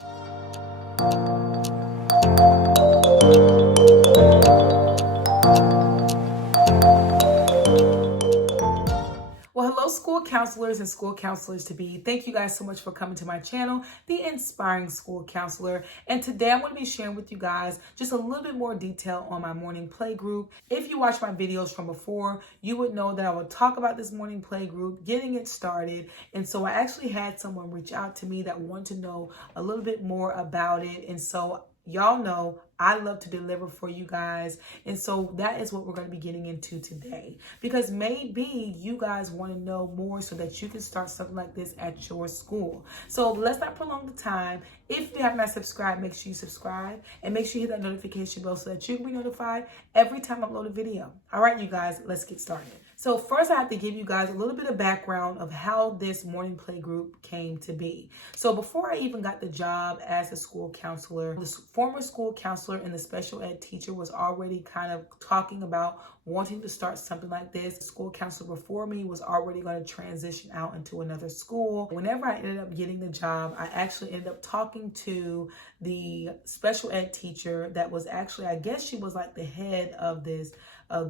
Well, hello, school counselors and school counselors to be. Thank you guys so much for coming to my channel, The Inspiring School Counselor. And today I'm going to be sharing with you guys just a little bit more detail on my morning play group. If you watch my videos from before, you would know that I would talk about this morning play group, getting it started. And so I actually had someone reach out to me that wanted to know a little bit more about it. And so y'all know I love to deliver for you guys. And so that is what we're going to be getting into today. Because maybe you guys want to know more so that you can start something like this at your school. So let's not prolong the time. If you have not subscribed, make sure you subscribe. And make sure you hit that notification bell so that you can be notified every time I upload a video. All right, you guys, let's get started. So first I have to give you guys a little bit of background of how this morning play group came to be. So before I even got the job as a school counselor, the former school counselor and the special ed teacher was already kind of talking about wanting to start something like this. The school counselor before me was already going to transition out into another school. Whenever I ended up getting the job, I actually ended up talking to the special ed teacher that was actually, I guess she was like the head of this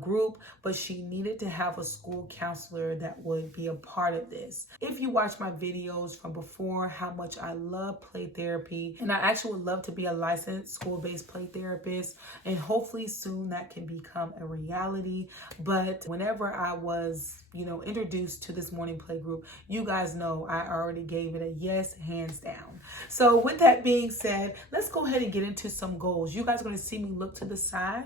group, but she needed to have a school counselor that would be a part of this. If you watch my videos from before, how much I love play therapy, and I actually would love to be a licensed school-based play therapist, and hopefully soon that can become a reality. But whenever I was, introduced to this morning play group, you guys know I already gave it a yes, hands down. So with that being said, let's go ahead and get into some goals. You guys are going to see me look to the side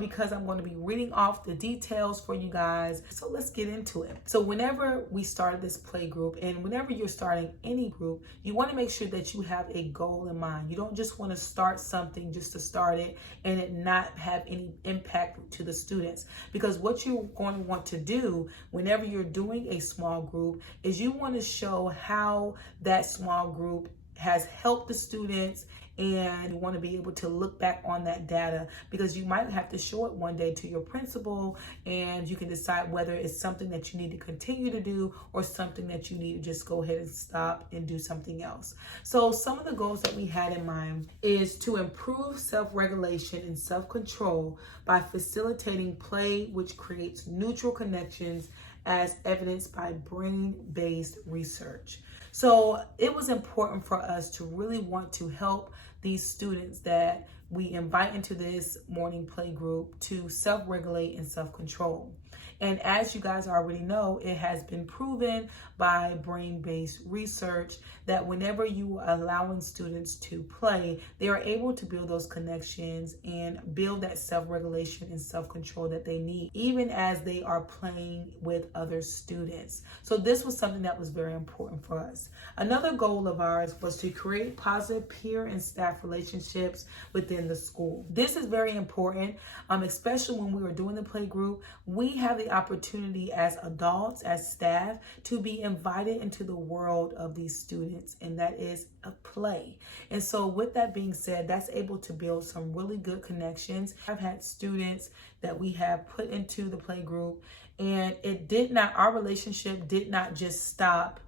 because I'm going to be reading off the details for you guys. So let's get into it. So whenever we started this play group, and whenever you're starting any group, you want to make sure that you have a goal in mind. You don't just want to start something just to start it and it not have any impact to the students. Because what you're going to want to do whenever you're doing a small group is you want to show how that small group has helped the students, and you want to be able to look back on that data, because you might have to show it one day to your principal and you can decide whether it's something that you need to continue to do or something that you need to just go ahead and stop and do something else. So some of the goals that we had in mind is to improve self-regulation and self-control by facilitating play which creates neutral connections as evidenced by brain-based research. So it was important for us to really want to help these students that we invite into this morning play group to self-regulate and self-control. And as you guys already know, it has been proven by brain-based research that whenever you are allowing students to play, they are able to build those connections and build that self-regulation and self-control that they need, even as they are playing with other students. So this was something that was very important for us. Another goal of ours was to create positive peer and staff relationships within the school. This is very important, especially when we were doing the play group. We have the opportunity as adults, as staff, to be invited into the world of these students, and that is a play. And so with that being said, that's able to build some really good connections. I've had students that we have put into the play group, and our relationship did not just stop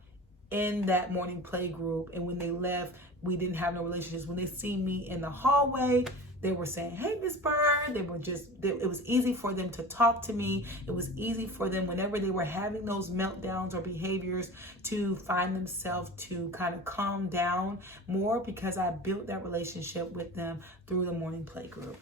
in that morning play group, and when they left, we didn't have no relationships. When they see me in the hallway, they were saying, "Hey, Miss Bird." It was easy for them to talk to me. It was easy for them whenever they were having those meltdowns or behaviors to find themselves to kind of calm down more, because I built that relationship with them through the morning play group.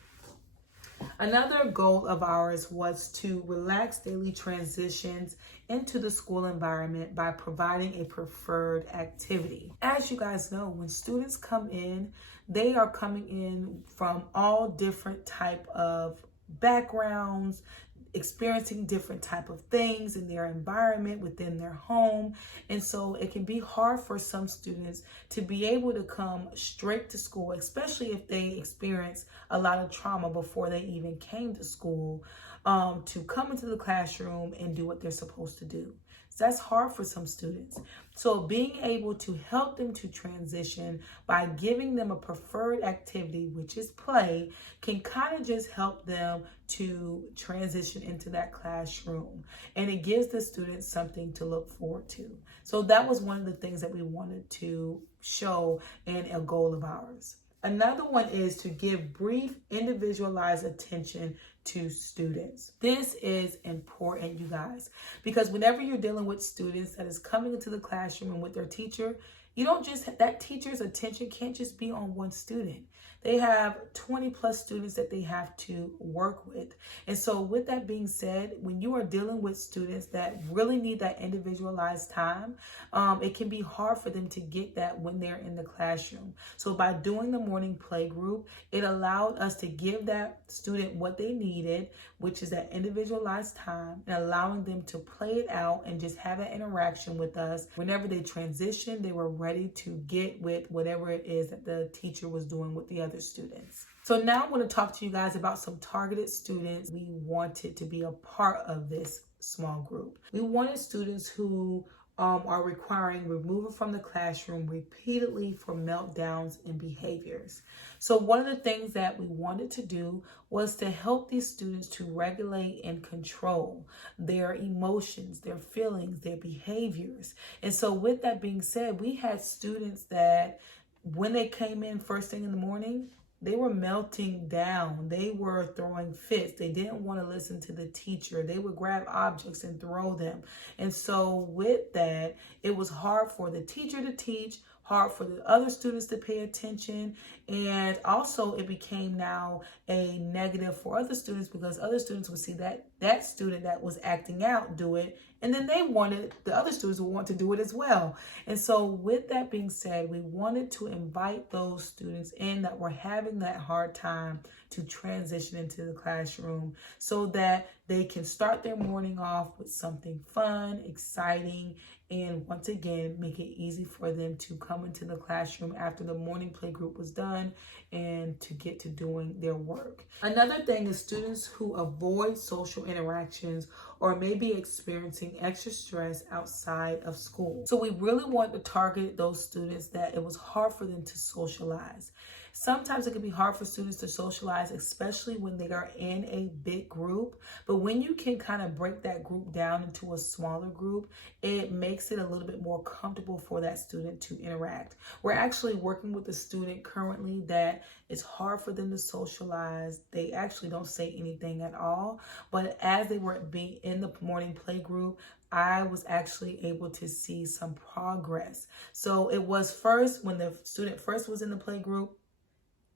Another goal of ours was to relax daily transitions into the school environment by providing a preferred activity. As you guys know, when students come in, they are coming in from all different type of backgrounds, experiencing different type of things in their environment within their home. And so it can be hard for some students to be able to come straight to school, especially if they experience a lot of trauma before they even came to school, to come into the classroom and do what they're supposed to do. So that's hard for some students. So being able to help them to transition by giving them a preferred activity, which is play, can kind of just help them to transition into that classroom. And it gives the students something to look forward to. So that was one of the things that we wanted to show in a goal of ours. Another one is to give brief, individualized attention to students. This is important, you guys, because whenever you're dealing with students that is coming into the classroom and with their teacher, you don't just, that teacher's attention can't just be on one student. They have 20 plus students that they have to work with. And so with that being said, when you are dealing with students that really need that individualized time, it can be hard for them to get that when they're in the classroom. So by doing the morning play group, it allowed us to give that student what they needed, which is that individualized time, and allowing them to play it out and just have that interaction with us. Whenever they transitioned, they were ready to get with whatever it is that the teacher was doing with the other students. So now I'm going to talk to you guys about some targeted students we wanted to be a part of this small group. We wanted students who are requiring removal from the classroom repeatedly for meltdowns and behaviors. So one of the things that we wanted to do was to help these students to regulate and control their emotions, their feelings, their behaviors. And so with that being said, we had students that when they came in first thing in the morning, they were melting down. They were throwing fits. They didn't want to listen to the teacher. They would grab objects and throw them. And so with that, it was hard for the teacher to teach, hard for the other students to pay attention. And also it became now a negative for other students because other students would see that student that was acting out do it. And then the other students would want to do it as well. And so with that being said, we wanted to invite those students in that were having that hard time to transition into the classroom so that they can start their morning off with something fun, exciting, and once again, make it easy for them to come into the classroom after the morning play group was done and to get to doing their work. Another thing is students who avoid social interactions or may be experiencing extra stress outside of school. So we really want to target those students that it was hard for them to socialize. Sometimes it can be hard for students to socialize, especially when they are in a big group. But when you can kind of break that group down into a smaller group, it makes it a little bit more comfortable for that student to interact. We're actually working with a student currently that it's hard for them to socialize. They actually don't say anything at all. But as they were being in the morning play group, I was actually able to see some progress. So it was first, when the student first was in the play group,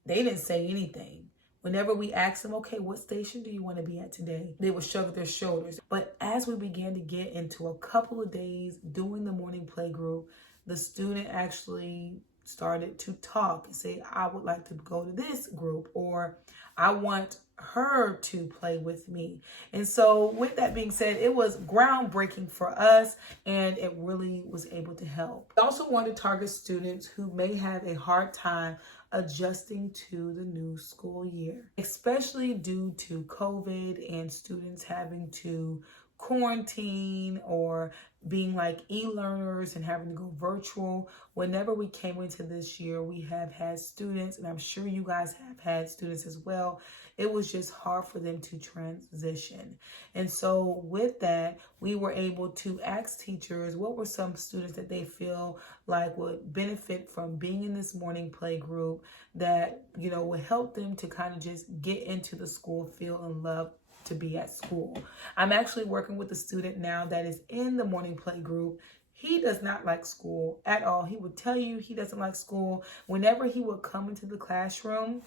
they didn't say anything. Whenever we asked them, okay, what station do you want to be at today? They would shrug their shoulders. But as we began to get into a couple of days doing the morning play group, the student actually started to talk and say, I would like to go to this group, or I want her to play with me. And so with that being said, it was groundbreaking for us and it really was able to help. I also want to target students who may have a hard time adjusting to the new school year, especially due to COVID and students having to quarantine or being like e-learners and having to go virtual. Whenever we came into this year, we have had students, and I'm sure you guys have had students as well. It was just hard for them to transition. And so with that, we were able to ask teachers what were some students that they feel like would benefit from being in this morning play group that, you know, would help them to kind of just get into the school, feel and love to be at school. I'm actually working with a student now that is in the morning play group. He does not like school at all. He would tell you he doesn't like school. Whenever he would come into the classroom,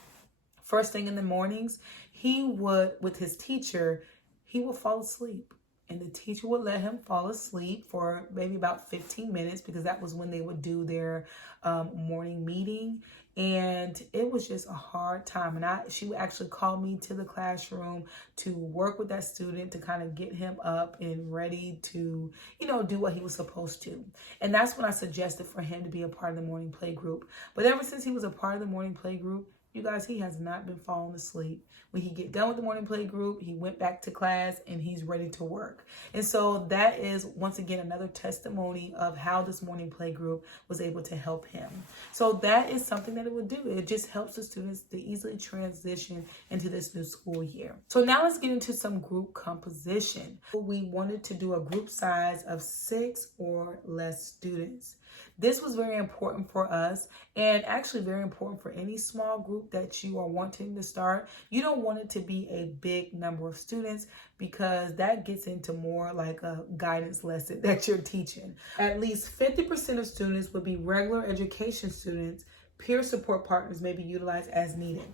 first thing in the mornings, he would, with his teacher, he would fall asleep. And the teacher would let him fall asleep for maybe about 15 minutes because that was when they would do their morning meeting. And it was just a hard time. And she would actually call me to the classroom to work with that student to kind of get him up and ready to, you know, do what he was supposed to. And that's when I suggested for him to be a part of the morning play group. But ever since he was a part of the morning play group, you guys, he has not been falling asleep. When he get done with the morning play group, he went back to class and he's ready to work. And so that is, once again, another testimony of how this morning play group was able to help him. So that is something that it would do. It just helps the students to easily transition into this new school year. So now let's get into some group composition. We wanted to do a group size of 6 or less students. This was very important for us, and actually very important for any small group that you are wanting to start. You don't want it to be a big number of students, because that gets into more like a guidance lesson that you're teaching. At least 50% of students would be regular education students. Peer support partners may be utilized as needed.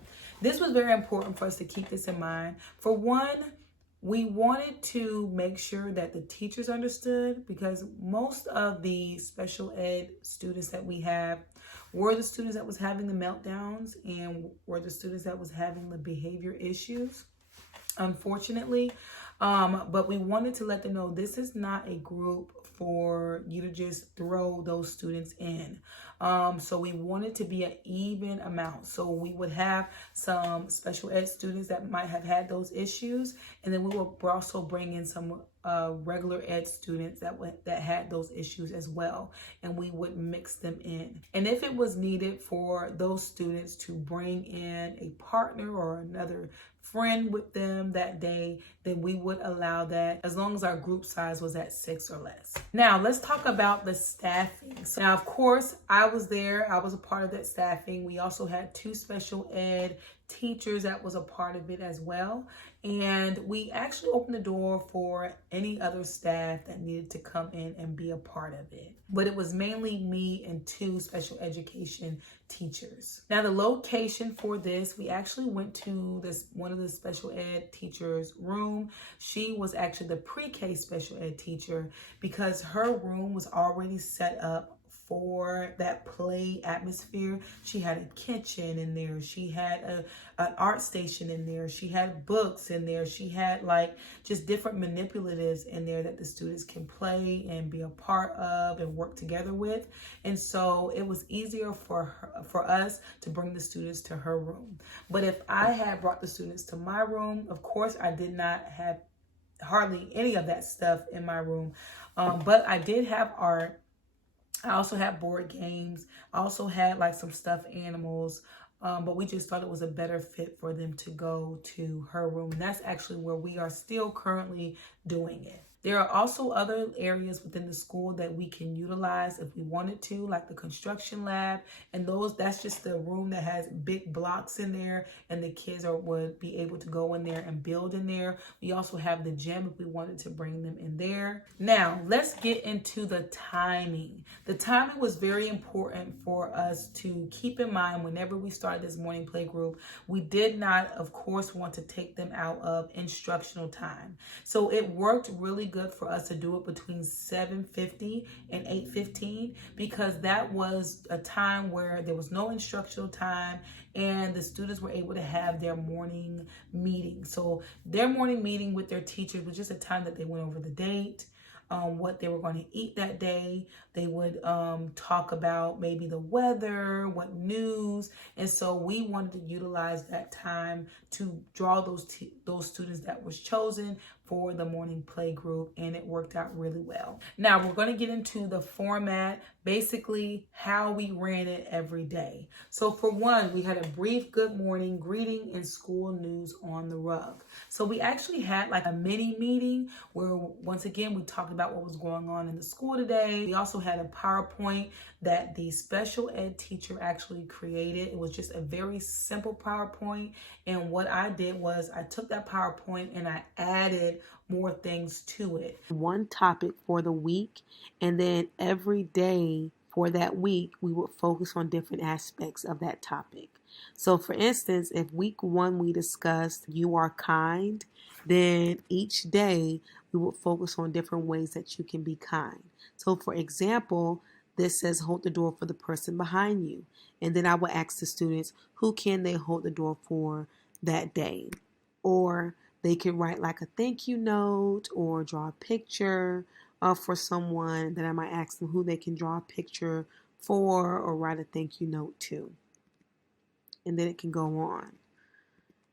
This was very important for us to keep this in mind. For one, we wanted to make sure that the teachers understood, because most of the special ed students that we have were the students that was having the meltdowns and were the students that was having the behavior issues, unfortunately. But we wanted to let them know this is not a group for you to just throw those students in. So we wanted to be an even amount. So we would have some special ed students that might have had those issues, and then we will also bring in some regular ed students that had those issues as well, and we would mix them in. And if it was needed for those students to bring in a partner or another friend with them that day, then we would allow that, as long as our group size was at 6 or less. Now let's talk about the staffing. So now, of course, I was there. I was a part of that staffing. We also had 2 special ed teachers that was a part of it as well. And we actually opened the door for any other staff that needed to come in and be a part of it. But it was mainly me and 2 special education teachers. Now the location for this, we actually went to one of the special ed teachers' room. She was actually the pre-K special ed teacher, because her room was already set up for that play atmosphere. She had a kitchen in there. She had an art station in there. She had books in there. She had like just different manipulatives in there that the students can play and be a part of and work together with. And so it was easier for us to bring the students to her room. But if I had brought the students to my room, of course I did not have hardly any of that stuff in my room. But I did have art. I also had board games. I also had like some stuffed animals. But we just thought it was a better fit for them to go to her room. And that's actually where we are still currently doing it. There are also other areas within the school that we can utilize if we wanted to, like the construction lab. And that's just the room that has big blocks in there, and the kids would be able to go in there and build in there. We also have the gym if we wanted to bring them in there. Now, let's get into the timing. The timing was very important for us to keep in mind whenever we started this morning play group. We did not, of course, want to take them out of instructional time. So it worked really good for us to do it between 7:50 and 8:15, because that was a time where there was no instructional time and the students were able to have their morning meeting. So their morning meeting with their teachers was just a time that they went over the date, what they were going to eat that day. They would talk about maybe the weather, what news. And so we wanted to utilize that time to draw those students that was chosen for the morning play group, and it worked out really well. Now we're going to get into the format, basically how we ran it every day. So for one, we had a brief good morning greeting and school news on the rug. So we actually had like a mini meeting where once again we talked about what was going on in the school today. We also had a PowerPoint that the special ed teacher actually created. It was just a very simple PowerPoint, and what I did was I took that PowerPoint and I added more things to it. One topic for the week, and then every day for that week we would focus on different aspects of that topic. So for instance, if week 1 we discussed you are kind, then each day we would focus on different ways that you can be kind. So for example, this says hold the door for the person behind you. And then I would ask the students, who can they hold the door for that day? Or they could write like a thank you note or draw a picture for someone. Then I might ask them who they can draw a picture for or write a thank you note to. And then it can go on.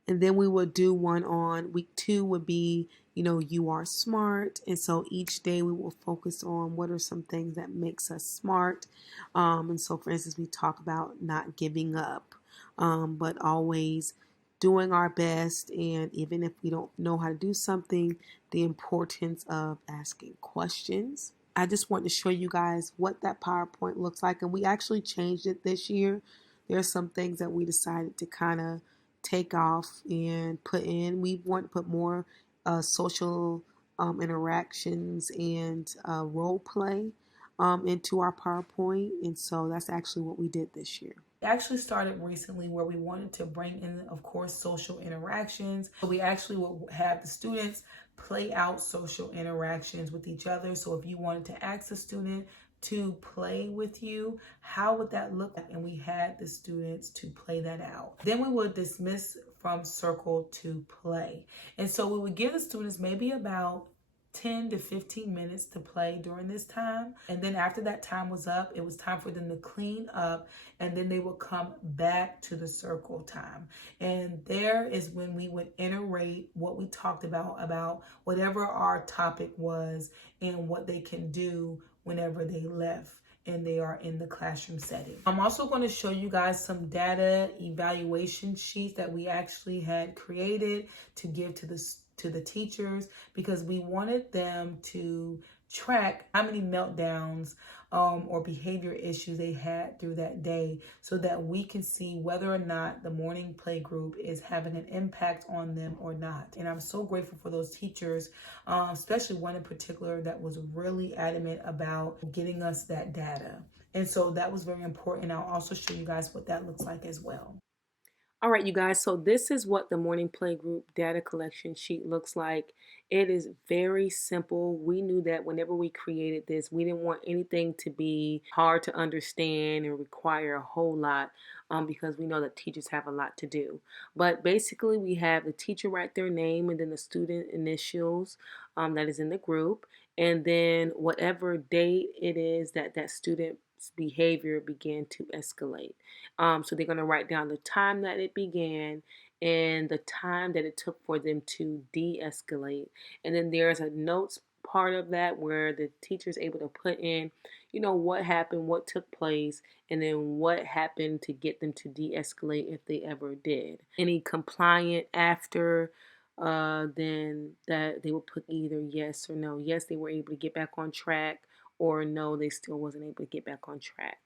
And then we would do one on week 2 would be, you are smart. And so each day we will focus on what are some things that makes us smart. And so for instance, we talk about not giving up, but always doing our best. And even if we don't know how to do something, the importance of asking questions. I just want to show you guys what that PowerPoint looks like. And we actually changed it this year. There are some things that we decided to kind of take off and put in. We want to put more social interactions and role play into our PowerPoint. And so that's actually what we did this year. We actually started recently where we wanted to bring in, of course, social interactions. So we actually will have the students play out social interactions with each other. So if you wanted to ask a student to play with you, how would that look like? And we had the students to play that out. Then we would dismiss from circle to play. And so we would give the students maybe about 10 to 15 minutes to play during this time. And then after that time was up, it was time for them to clean up, and then they would come back to the circle time. And there is when we would iterate what we talked about whatever our topic was and what they can do whenever they left and they are in the classroom setting. I'm also going to show you guys some data evaluation sheets that we actually had created to give to the teachers, because we wanted them to track how many meltdowns or behavior issues they had through that day, so that we can see whether or not the morning play group is having an impact on them or not. And I'm so grateful for those teachers, especially one in particular that was really adamant about getting us that data. And so that was very important. I'll also show you guys what that looks like as well. All right, you guys, so this is what the morning playgroup data collection sheet looks like. It is very simple. We knew that whenever we created this, we didn't want anything to be hard to understand and require a whole lot, because we know that teachers have a lot to do. But basically, we have the teacher write their name and then the student initials that is in the group, and then whatever date it is that that student's behavior began to escalate. So they're going to write down the time that it began and the time that it took for them to de-escalate. And then there's a notes part of that where the teacher is able to put in, what happened, what took place, and then what happened to get them to de-escalate if they ever did. Any compliant after, then that they will put either yes or no. Yes, they were able to get back on track, or no, they still wasn't able to get back on track.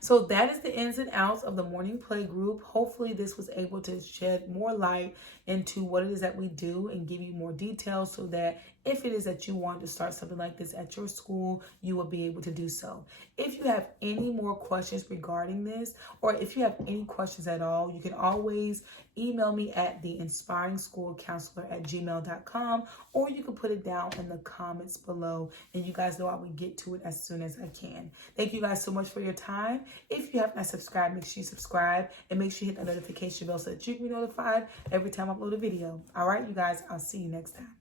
So that is the ins and outs of the morning play group. Hopefully this was able to shed more light into what it is that we do and give you more details, so that if it is that you want to start something like this at your school, you will be able to do so. If you have any more questions regarding this, or if you have any questions at all, you can always email me at theinspiringschoolcounselor@gmail.com, or you can put it down in the comments below, and you guys know I will get to it as soon as I can. Thank you guys so much for your time. If you have not subscribed, make sure you subscribe and make sure you hit the notification bell so that you can be notified every time I upload a video. All right, you guys, I'll see you next time.